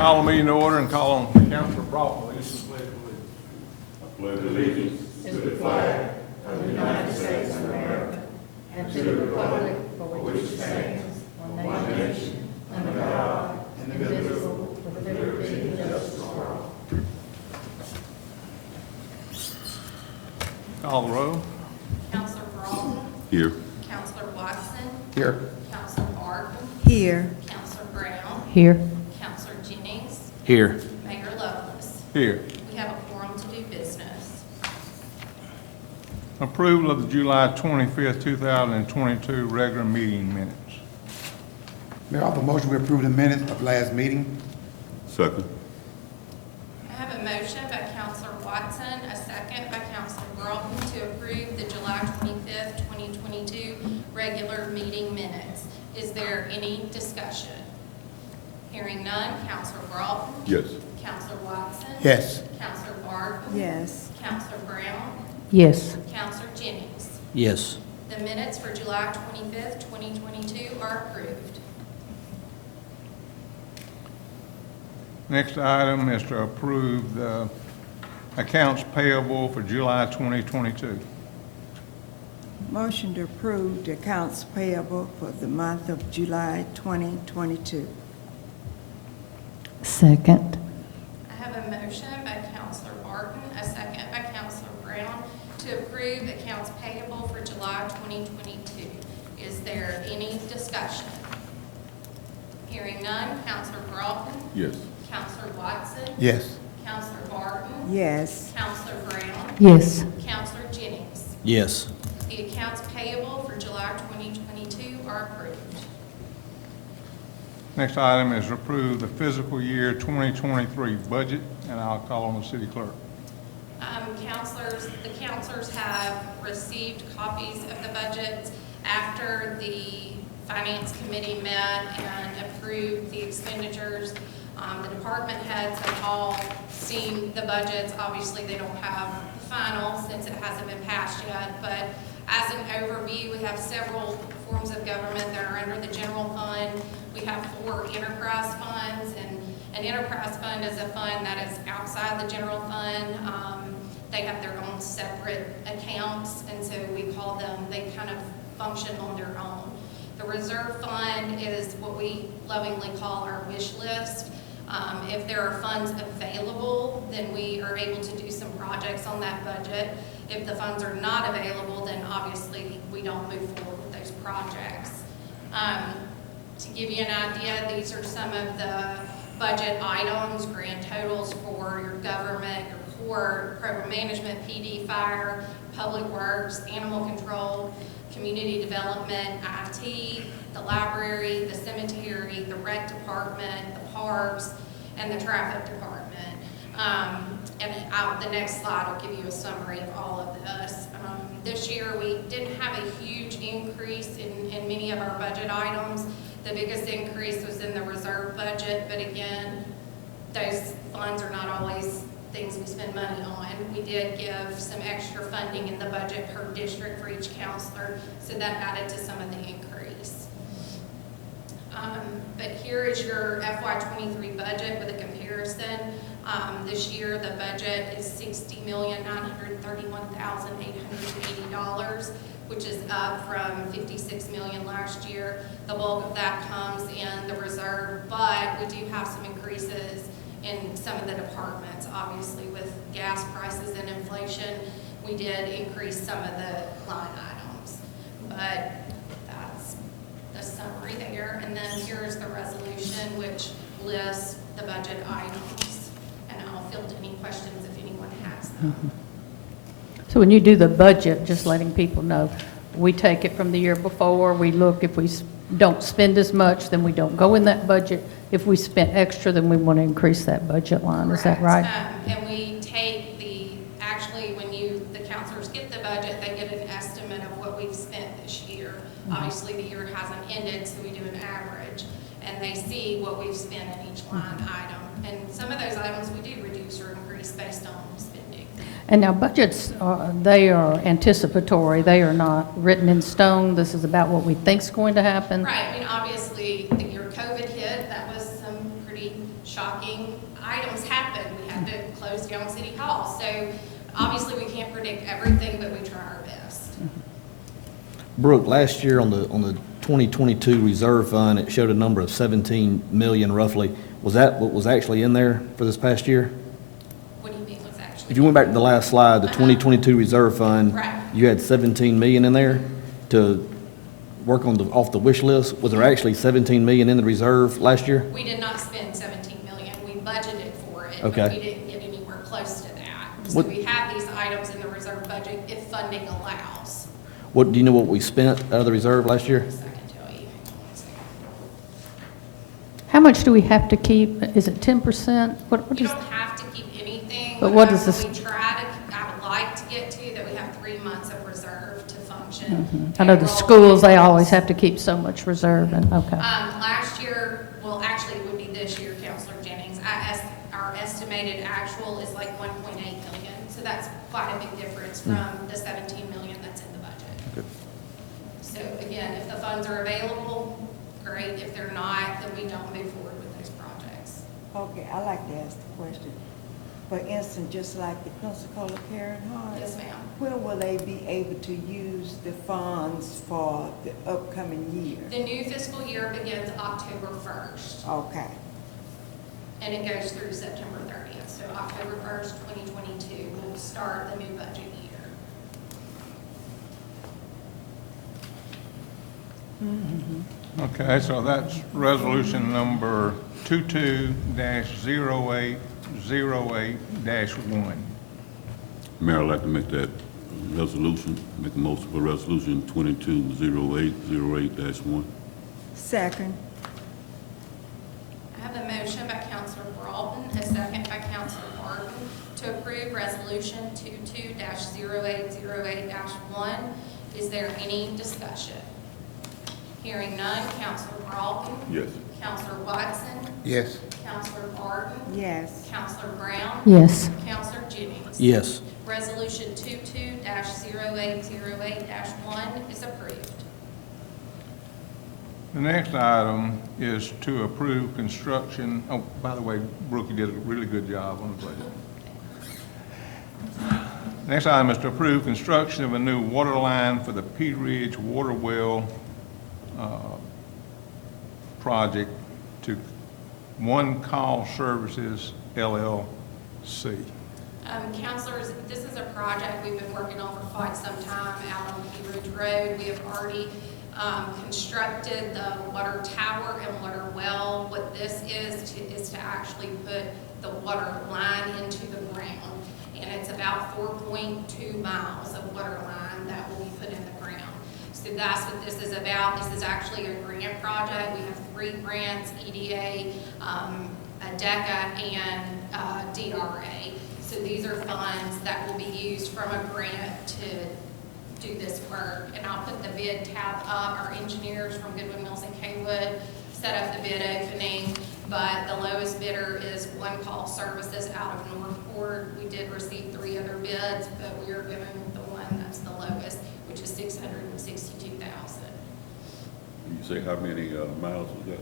Call the meeting to order and call on Councilor Broughton. Lead us in the pledge of allegiance. Pledge allegiance to the flag of the United States of America and to the republic for which it stands, one nation, under God, indivisible, with liberty and justice for all. Call the roll. Councilor Brewton. Here. Councilor Watson. Here. Councilor Barton. Here. Councilor Brown. Here. Councilor Jennings. Here. Mayor Lovelace. Here. We have a quorum to do business. Approval of the July 25th, 2022 regular meeting minutes. Mayor, I have a motion to approve the minutes of last meeting. Second. I have a motion by Councilor Watson, a second by Councilor Broughton to approve the July 25th, 2022 regular meeting minutes. Is there any discussion? Hearing none, Councilor Broughton. Yes. Councilor Watson. Yes. Councilor Barton. Yes. Councilor Brown. Yes. Councilor Jennings. Yes. The minutes for July 25th, 2022 are approved. Next item is to approve the accounts payable for July 2022. Motion to approve the accounts payable for the month of July 2022. Second. I have a motion by Councilor Barton, a second by Councilor Brown to approve accounts payable for July 2022. Is there any discussion? Hearing none, Councilor Broughton. Yes. Councilor Watson. Yes. Councilor Barton. Yes. Councilor Brown. Yes. Councilor Jennings. Yes. The accounts payable for July 2022 are approved. Next item is to approve the fiscal year 2023 budget, and I'll call on the city clerk. The councilors have received copies of the budgets after the finance committee met and approved the expenditures. The department heads have all seen the budgets. Obviously, they don't have the final since it hasn't been passed yet, but as an overview, we have several forms of government that are under the general fund. We have 4 enterprise funds, and an enterprise fund is a fund that is outside the general fund. They have their own separate accounts, and so we call them, they kind of function on their own. The reserve fund is what we lovingly call our wish list. If there are funds available, then we are able to do some projects on that budget. If the funds are not available, then obviously we don't move forward with those projects. To give you an idea, these are some of the budget items, grand totals for your government, your court, program management, PD, fire, public works, animal control, community development, IT, the library, the cemetery, the rec department, the parks, and the traffic department. The next slide will give you a summary of all of this. This year we didn't have a huge increase in many of our budget items. The biggest increase was in the reserve budget, but again, those funds are not always things we spend money on. We did give some extra funding in the budget per district for each counselor, so that added to some of the increase. But here is your FY23 budget with a comparison. This year the budget is $60,931,880, which is up from $56 million last year. The bulk of that comes in the reserve, but we do have some increases in some of the departments. Obviously, with gas prices and inflation, we did increase some of the line items. But that's the summary there. And then here's the resolution, which lists the budget items. And I'll field any questions if anyone has them. So when you do the budget, just letting people know, we take it from the year before, we look, if we don't spend as much, then we don't go in that budget. If we spent extra, then we want to increase that budget line. Is that Correct. right? And we take actually when the counselors get the budget, they get an estimate of what we've spent this year. Obviously the year hasn't ended, so we do an average, and they see what we've spent in each line item. And some of those items we do reduce or increase based on spending. And now budgets, they are anticipatory. They are not written in stone. This is about what we think is going to happen. Right. I mean, obviously, the year COVID hit, that was some pretty shocking items happen. We had to close down City Hall. So obviously, we can't predict everything, but we try our best. Brooke, last year on the 2022 reserve fund, it showed a number of 17 million roughly. Was that what was actually in there for this past year? What do you mean was actually? If you went back to the last slide, the 2022 reserve fund, Right. you had 17 million in there to work on off the wish list. Was there actually 17 million in the reserve last year? We did not spend 17 million. We budgeted for it, Okay. but we didn't get anywhere close to that. So What- we have these items in the reserve budget if funding allows. What, do you know what we spent out of the reserve last year? Yes, I can tell you. Hang on one second. How much do we have to keep? Is it 10%? What You is, don't have to keep anything. But what is Whatever this- We try to, I would like to get to that we have 3 months of reserve to function. I know the Payroll, schools, they invoice. always have to keep so much reserve, and, okay. Last year, well, actually, it would be this year, Counselor Jennings. Our estimated actual is like 1.8 million. So that's quite a big difference from the 17 million that's in the budget. So again, if the funds are available, great. If they're not, then we don't move forward with those projects. Okay, I like to ask the question. For instance, just like the Pensacola Karen Hart, Yes, ma'am. when will they be able to use the funds for the upcoming year? The new fiscal year begins October 1st, Okay, and it goes through September 30th. So October 1st, 2022, will start the new budget year. Okay, so that's resolution number 22-0808-1. Mayor, I'd like to make that resolution, make a motion for resolution 22-0808-1. second, I have a motion by Counselor Broughton, a second by Counselor Barton, to approve resolution 22-0808-1. Is there any discussion? Hearing none, Counselor Broughton. Yes. Counselor Watson. Yes. Counselor Barton. yes. Counselor Brown. Yes. Counselor Jennings. Yes. Resolution 22-0808-1 is approved. The next item is to approve construction, oh, by the way, Brooke, you did a really good job on the budget. Next item is to approve construction of a new water line for the Pea Ridge Water Well project to One Call Services LLC. Counselors, this is a project we've been working on for quite some time out on Pea Ridge Road. We have already constructed the water tower and water well. What this is to actually put the water line into the ground. And it's about 4.2 miles of water line that will be put in the ground. So that's what this is about. This is actually a grant project. We have 3 grants, EDA, ADECA, and DRA. So these are funds that will be used from a grant to do this work. And I'll put the bid tab up. Our engineers from Goodwin Mills and Kaywood set up the bid opening, but the lowest bidder is One Call Services out of Northport. We did receive 3 other bids, but we are going with the one that's the lowest, which is $662,000. You say how many miles was that?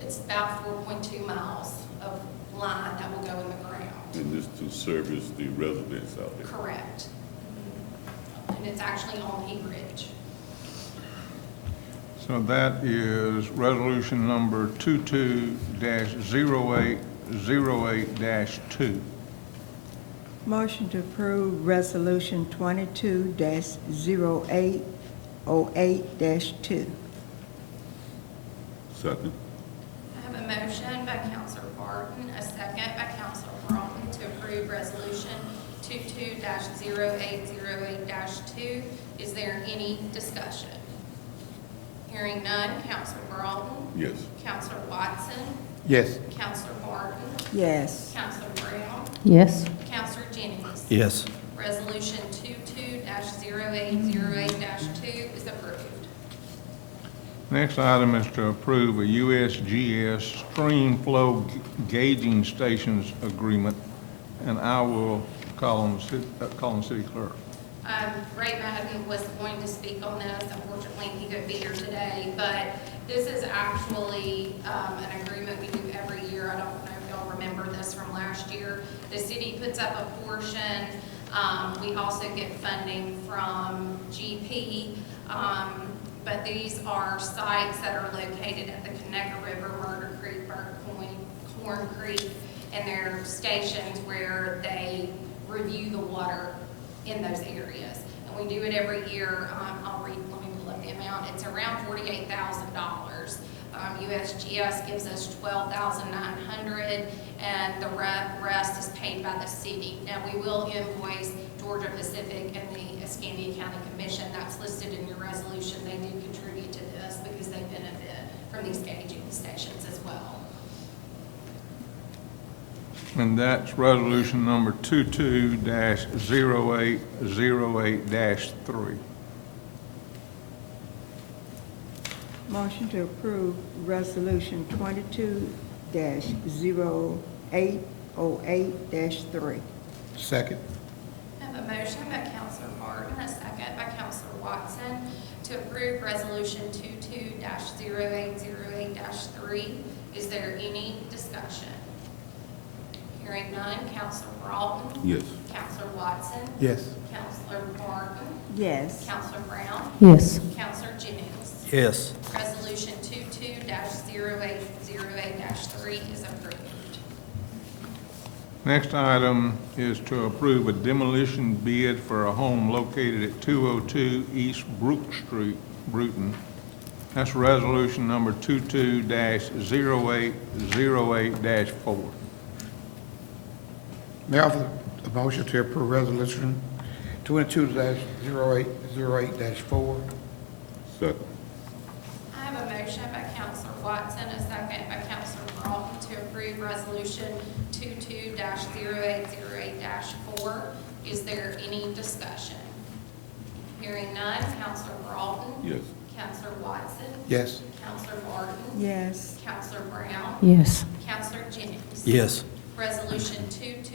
It's about 4.2 miles of line that will go in the ground. And this to service the residents out there? Correct. And it's actually on Pea Ridge. So that is resolution number 22-0808-2. Motion to approve resolution 22-0808-2. Second. I have a motion by Counselor Barton, a second by Counselor Broughton to approve resolution 22-0808-2. Is there any discussion? Hearing none, Counselor Broughton. Yes. Counselor Watson. Yes. Counselor Barton. Yes. Counselor Brown. Yes. Counselor Jennings. Yes. Resolution 22-0808-2 is approved. Next item is to approve a USGS stream flow gauging stations agreement, and I will call on the city clerk. Ray Madden was going to speak on this. Unfortunately, he couldn't be here today, but this is actually an agreement we do every year. I don't know if puts up a portion. We also get funding from GP, but these are sites that are located at the Conecuh River, Murder Creek, Burnt Point, Corn Creek, and they're stations where they review the water in those areas. And we do it every year. Let me pull up the amount. It's around $48,000. USGS gives us $12,900, and the rest is paid by the city. Now, we will invoice Georgia Pacific and the Escambia County Commission. That's listed in your resolution. They do contribute to this because they benefit from these gauging stations as well. And that's resolution number 22-0808-3. Motion to approve resolution 22-0808-3. Second. I have a motion by Counselor Martin, a second by Counselor Watson, to approve resolution 22-0808-3. Is there any discussion? Hearing none, Counselor Broughton. Yes. Counselor Watson. Yes. Counselor Martin. Yes. Counselor Brown. Yes. Counselor Jennings. Yes. Resolution 22-0808-3 is approved. Next item is to approve a demolition bid for a home located at 202 East Brook Street, Brewton. That's resolution number 22-0808-4. May I offer a motion to approve resolution 22-0808-4? Second. I have a motion by Counselor Watson, a second by Counselor Broughton to approve resolution 22-0808-4. Is there any discussion? Hearing none, Counselor Broughton. Yes. Counselor Watson. Yes. Counselor Martin. Yes. Counselor Brown. Yes. Counselor Jennings. Yes. Resolution 22-0808-4